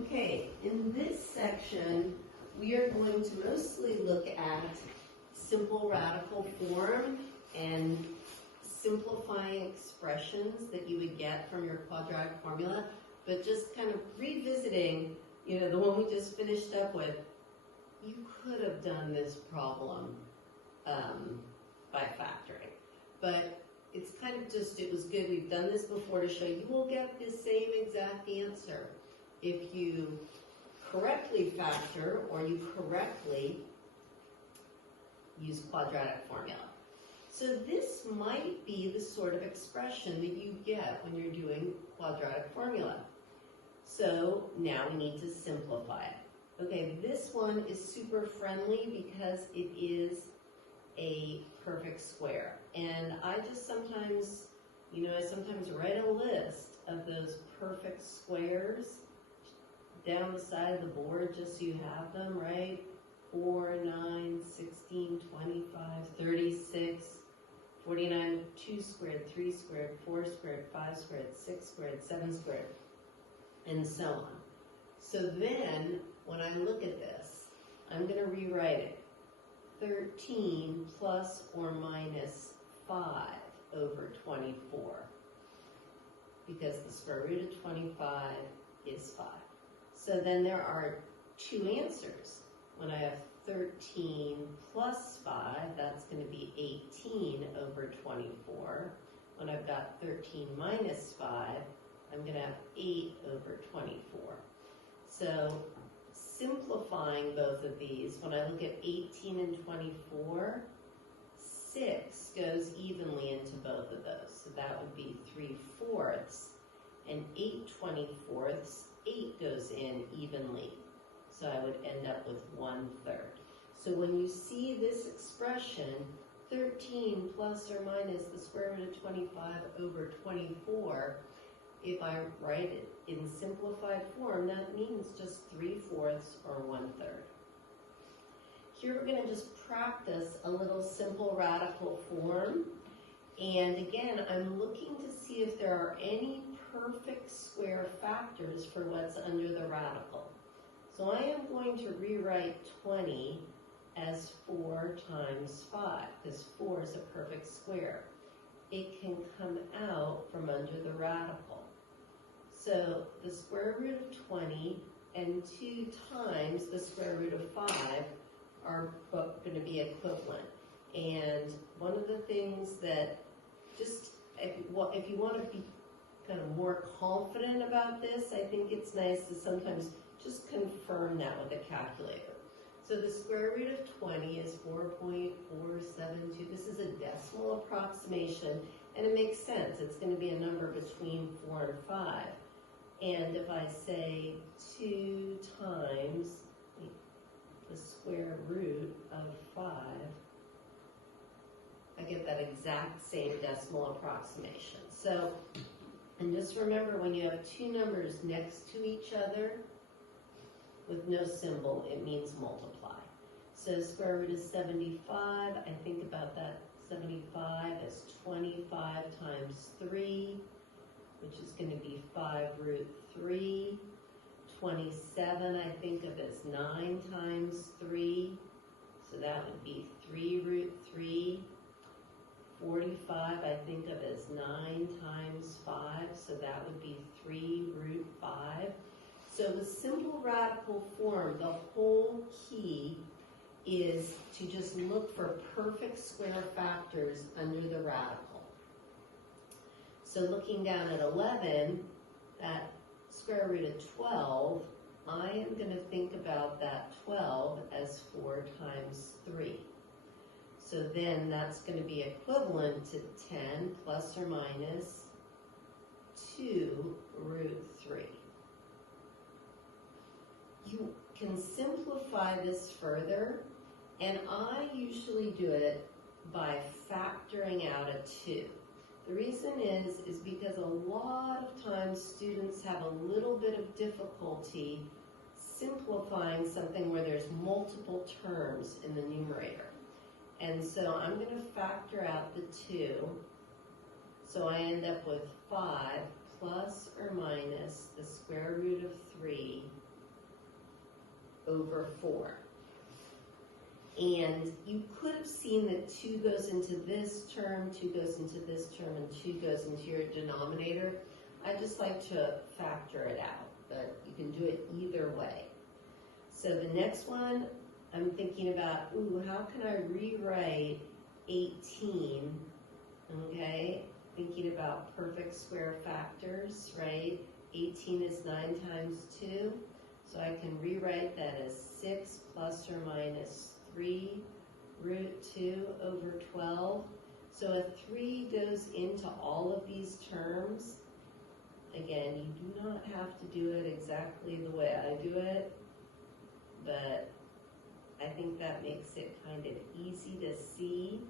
Okay, in this section, we are going to mostly look at simple radical form and simplifying expressions that you would get from your quadratic formula, but just kind of revisiting, the one we just finished up with. You could have done this problem by factoring, but it's kind of just, it was good. We've done this before to show you will get the same exact answer if you correctly factor or you correctly use quadratic formula. So this might be the sort of expression that you get when you're doing quadratic formula. So now we need to simplify it. Okay, this one is super friendly because it is a perfect square. And I just sometimes, I sometimes write a list of those perfect squares down the side of the board just so you have them, right? 4, 9, 16, 25, 36, 49, 2 squared, 3 squared, 4 squared, 5 squared, 6 squared, 7 squared, and so on. So then, when I look at this, I'm going to rewrite it. 13 plus or minus 5 over 24, because the square root of 25 is 5. So then there are two answers. When I have 13 plus 5, that's going to be 18 over 24. When I've got 13 minus 5, I'm going to have 8 over 24. So simplifying both of these, when I look at 18 and 24, 6 goes evenly into both of those. So that would be 3/4, and 8/24, 8 goes in evenly. So I would end up with 1/3. So when you see this expression, 13 plus or minus the square root of 25 over 24, if I write it in simplified form, that means just 3/4 or 1/3. Here we're going to just practice a little simple radical form. And again, I'm looking to see if there are any perfect square factors for what's under the radical. So I am going to rewrite 20 as 4 times 5, because 4 is a perfect square. It can come out from under the radical. So the square root of 20 and 2 times the square root of 5 are going to be equivalent. And one of the things that just, if you want to be kind of more confident about this, I think it's nice to sometimes just confirm that with a calculator. So the square root of 20 is 4.472. This is a decimal approximation, and it makes sense. It's going to be a number between 4 and 5. And if I say 2 times the square root of 5, I get that exact same decimal approximation. So, and just remember, when you have two numbers next to each other with no symbol, it means multiply. So square root of 75, I think about that 75 as 25 times 3, which is going to be 5√3. 27 I think of as 9 times 3, so that would be 3√3. 45 I think of as 9 times 5, so that would be 3√5. So the simple radical form, the whole key is to just look for perfect square factors under the radical. So looking down at 11, that square root of 12, I am going to think about that 12 as 4 times 3. So then that's going to be equivalent to 10 plus or minus 2√3. You can simplify this further, and I usually do it by factoring out a 2. The reason is because a lot of times students have a little bit of difficulty simplifying something where there's multiple terms in the numerator. And so I'm going to factor out the 2, so I end up with 5 plus or minus the square root of 3 over 4. And you could have seen that 2 goes into this term, 2 goes into this term, and 2 goes into your denominator. I just like to factor it out, but you can do it either way. So the next one, I'm thinking about, how can I rewrite 18, okay? Thinking about perfect square factors, right? 18 is 9 times 2, so I can rewrite that as 6 plus or minus 3 root 2 over 12. So a 3 goes into all of these terms. Again, you do not have to do it exactly the way I do it, but I think that makes it kind of easy to see.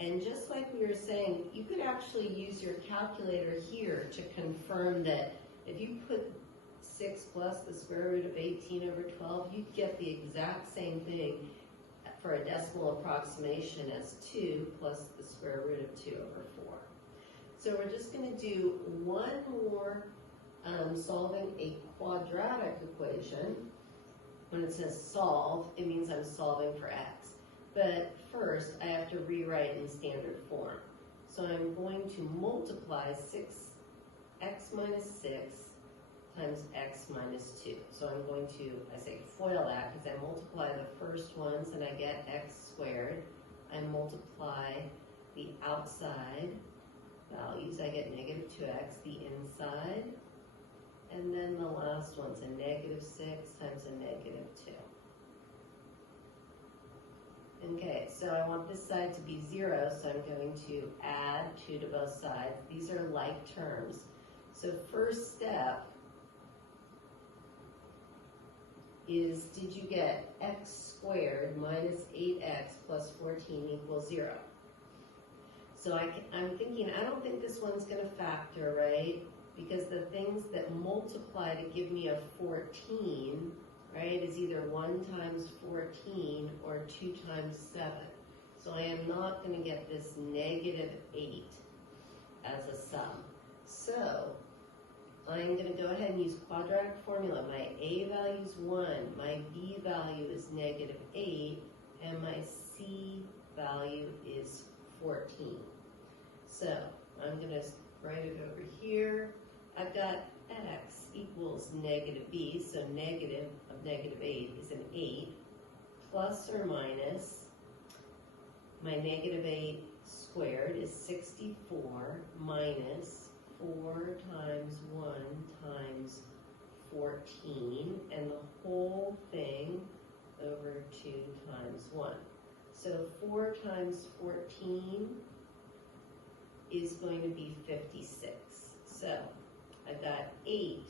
And just like we were saying, you could actually use your calculator here to confirm that if you put 6 plus the square root of 18 over 12, you get the exact same thing for a decimal approximation as 2 plus the square root of 2 over 4. So we're just going to do one more solving a quadratic equation. When it says solve, it means I'm solving for x. But first, I have to rewrite in standard form. So I'm going to multiply 6x minus 6 times x minus 2. So I'm going to, I say FOIL that because I multiply the first ones and I get x squared. I multiply the outside values, I get negative 2x, the inside. And then the last one's a negative 6 times a negative 2. Okay, so I want this side to be 0, so I'm going to add 2 to both sides. These are like terms. So first step is, did you get x squared minus 8x plus 14 equals 0? So I'm thinking, I don't think this one's going to factor, right? Because the things that multiply to give me a 14, right, is either 1 times 14 or 2 times 7. So I am not going to get this negative 8 as a sum. So I'm going to go ahead and use quadratic formula. My a value is 1, my b value is negative 8, and my c value is 14. So I'm going to write it over here. I've got x equals negative b, so negative of negative 8 is an 8, plus or minus, my negative 8 squared is 64, minus 4 times 1 times 14, and the whole thing over 2 times 1. So 4 times 14 is going to be 56. So I've got 8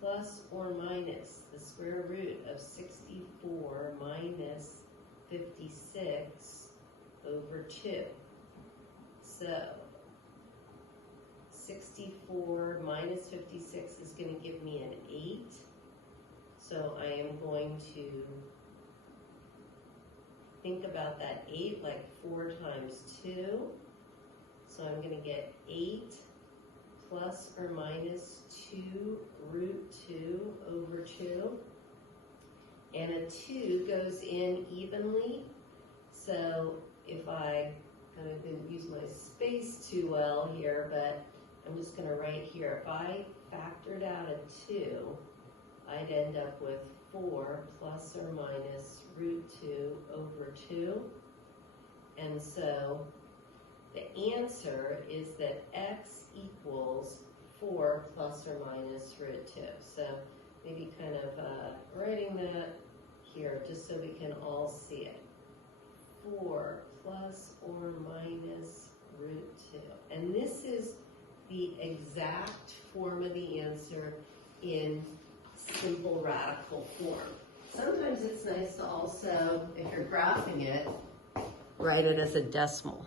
plus or minus the square root of 64 minus 56 over 2. So 64 minus 56 is going to give me an 8. So I am going to think about that 8 like 4 times 2. So I'm going to get 8 plus or minus 2 root 2 over 2. And a 2 goes in evenly. So if I kind of didn't use my space too well here, but I'm just going to write here, if I factored out a 2, I'd end up with 4 plus or minus root 2 over 2. And so the answer is that x equals 4 plus or minus root 2. So maybe kind of writing that here just so we can all see it. 4 plus or minus root 2. And this is the exact form of the answer in simple radical form. Sometimes it's nice to also, if you're graphing it, write it as a decimal.